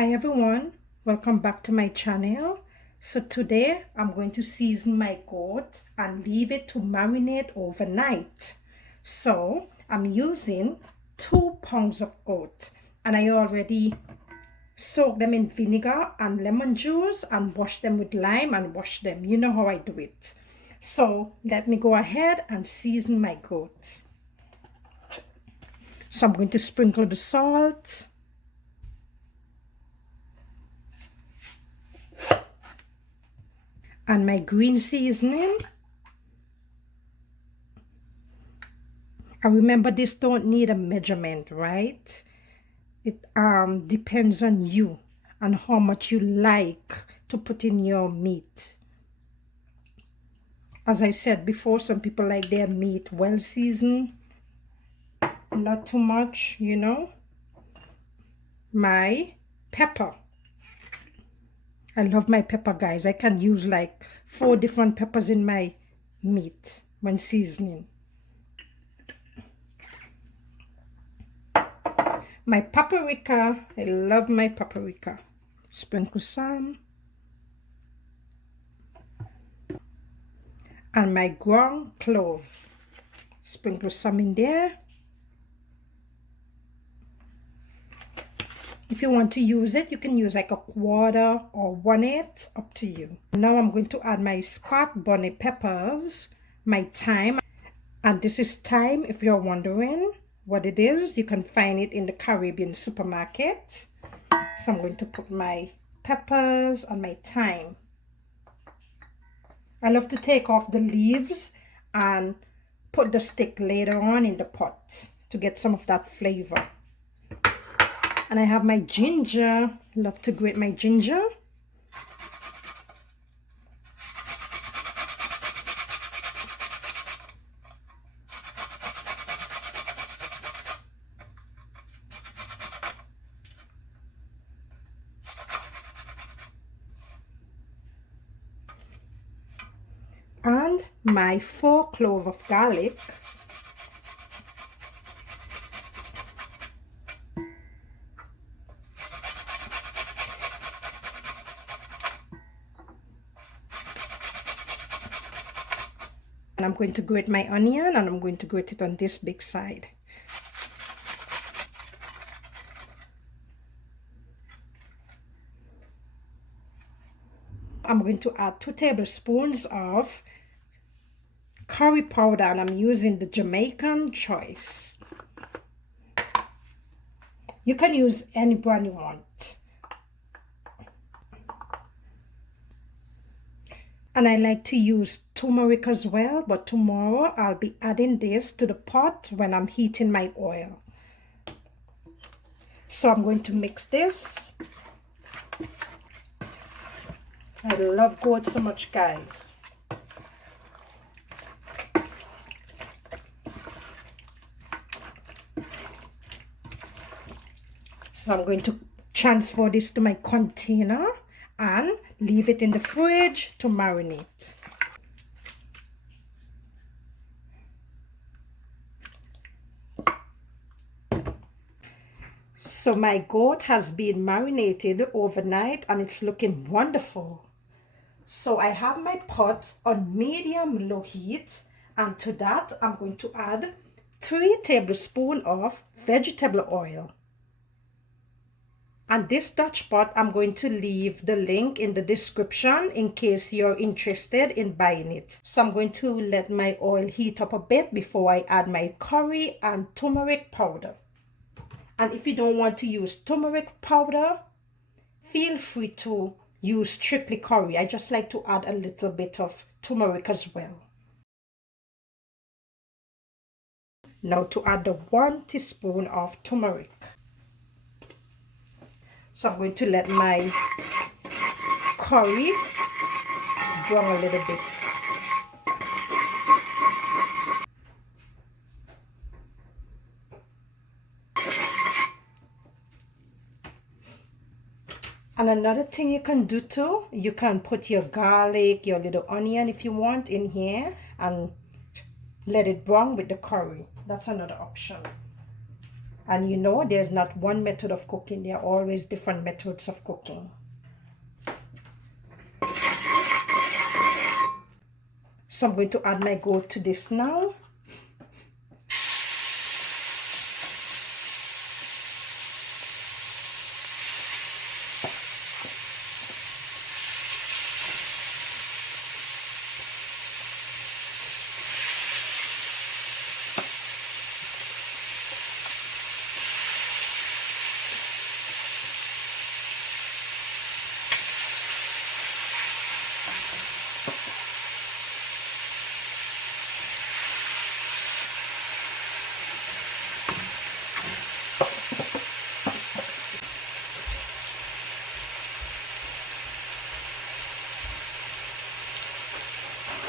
Hi everyone, welcome back to my channel. So today I'm going to season my goat and leave it to marinate overnight. So I'm using 2 pounds of goat and I already soak them in vinegar and lemon juice and wash them with lime and wash them. You know how I do it. So let me go ahead and season my goat. So I'm going to sprinkle the salt. And my green seasoning. And remember, this don't need a measurement, right? It depends on you and how much you like to put in your meat. As I said before, some people like their meat well seasoned, not too much, you know. My pepper. I love my pepper, guys. I can use like 4 different peppers in my meat when seasoning. My paprika. I love my paprika. Sprinkle some. And my ground clove. Sprinkle some in there. If you want to use it, you can use like 1/4 or 1/8, up to you. Now I'm going to add my scotch bonnet peppers, my thyme, and this is thyme. If you're wondering what it is, you can find it in the Caribbean supermarket. So I'm going to put my peppers and my thyme. I love to take off the leaves and put the stick later on in the pot to get some of that flavor. And I have my ginger. Love to grate my ginger. And my 4 cloves of garlic. And I'm going to grate my onion and I'm going to grate it on this big side. I'm going to add 2 tablespoons of curry powder and I'm using the Jamaican choice. You can use any brand you want. And I like to use turmeric as well, but tomorrow I'll be adding this to the pot when I'm heating my oil. So I'm going to mix this. I love goat so much, guys. So I'm going to transfer this to my container and leave it in the fridge to marinate. So my goat has been marinated overnight and it's looking wonderful. So I have my pot on medium low heat, and to that I'm going to add 3 tablespoons of vegetable oil. And this Dutch pot, I'm going to leave the link in the description in case you're interested in buying it. So I'm going to let my oil heat up a bit before I add my curry and turmeric powder. And if you don't want to use turmeric powder, feel free to use strictly curry. I just like to add a little bit of turmeric as well. Now to add the 1 teaspoon of turmeric. So I'm going to let my curry brown a little bit. And another thing you can do too, you can put your garlic, your little onion if you want in here and let it brown with the curry. That's another option. And you know, there's not one method of cooking. There are always different methods of cooking. So I'm going to add my goat to this now.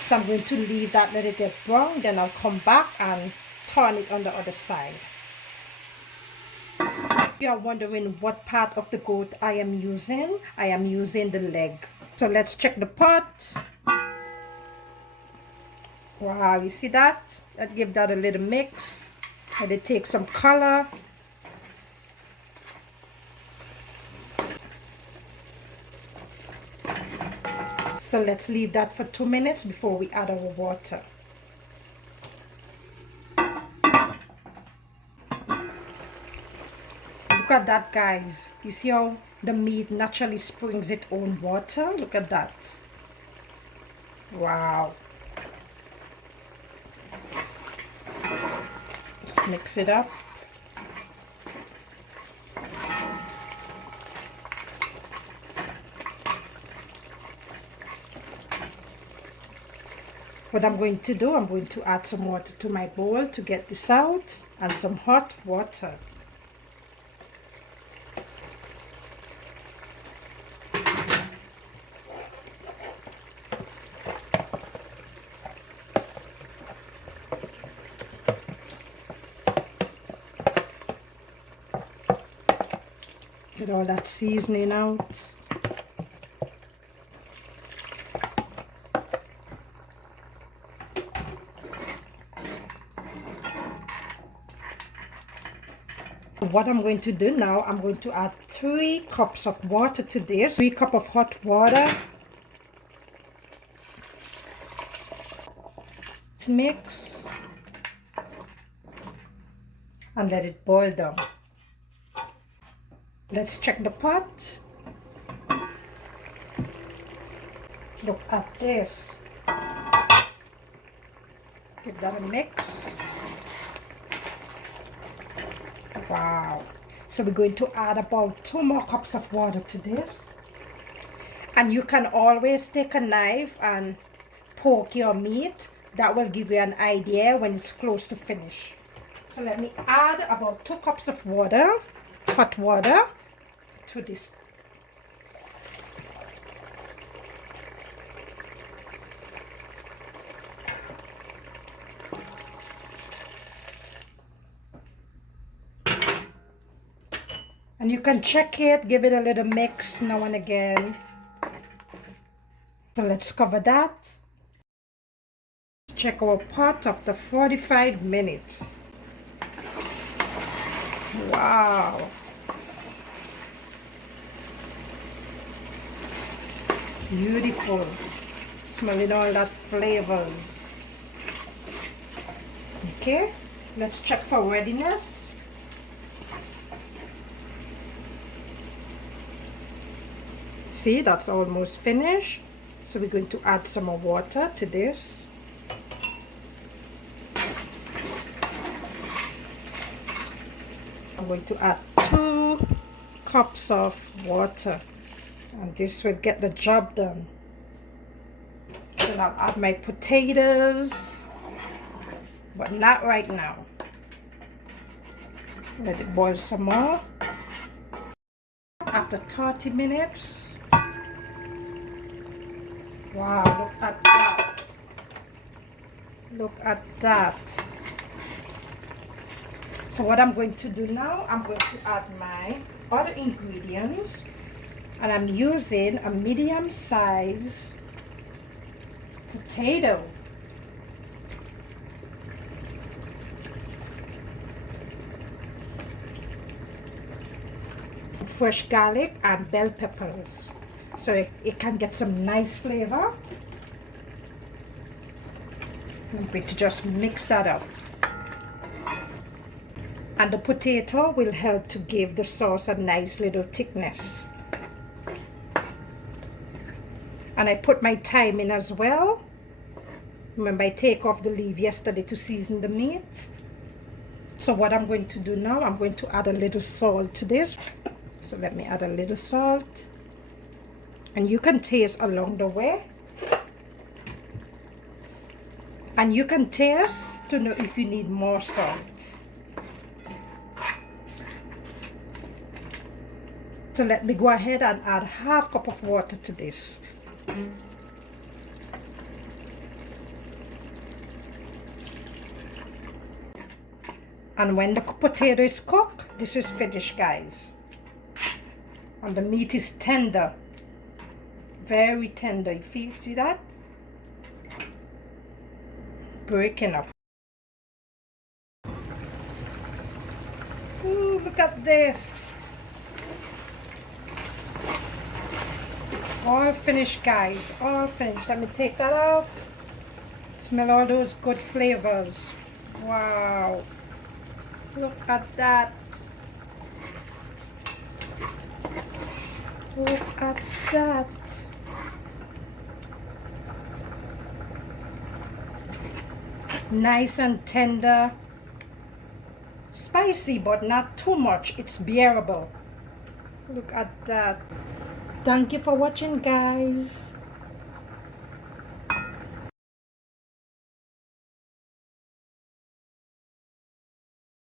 So I'm going to leave that, let it get brown, then I'll come back and turn it on the other side. If you are wondering what part of the goat I am using the leg. So let's check the pot. Wow, you see that? That give that a little mix. Let it take some color. So let's leave that for 2 minutes before we add our water. Look at that, guys. You see how the meat naturally springs its own water? Look at that. Wow. Just mix it up. What I'm going to do, I'm going to add some water to my bowl to get this out, and some hot water. Get all that seasoning out. What I'm going to do now, I'm going to add 3 cups of water to this. 3 cups of hot water. Mix and let it boil down. Let's check the pot. Look at this. Give that a mix. Wow. So we're going to add about 2 more cups of water to this. And you can always take a knife and poke your meat. That will give you an idea when it's close to finish. So let me add about 2 cups of water, hot water, to this. And you can check it, give it a little mix now and again. So let's cover that. Check our pot after 45 minutes. Wow. Beautiful. Smelling all that flavors. Okay, let's check for readiness. See, that's almost finished. So we're going to add some more water to this. I'm going to add 2 cups of water, and this will get the job done. Then I'll add my potatoes, but not right now. Let it boil some more. After 30 minutes. Wow, look at that. Look at that. So what I'm going to do now, I'm going to add my other ingredients, and I'm using a medium size potato. fresh garlic and bell peppers, so it can get some nice flavor. I'm going to just mix that up. And the potato will help to give the sauce a nice little thickness. And I put my thyme in as well. Remember, I take off the leaf yesterday to season the meat. So what I'm going to do now, I'm going to add a little salt to this. So let me add a little salt. And you can taste along the way. And you can taste to know if you need more salt. So let me go ahead and add half cup of water to this. And when the potato is cooked, this is finished, guys. And the meat is tender, very tender. You see that? Breaking up. Ooh, look at this. All finished, guys, all finished. Let me take that out. Smell all those good flavors. Wow, look at that. Look at that. Nice and tender. Spicy, but not too much. It's bearable. Look at that. Thank you for watching, guys.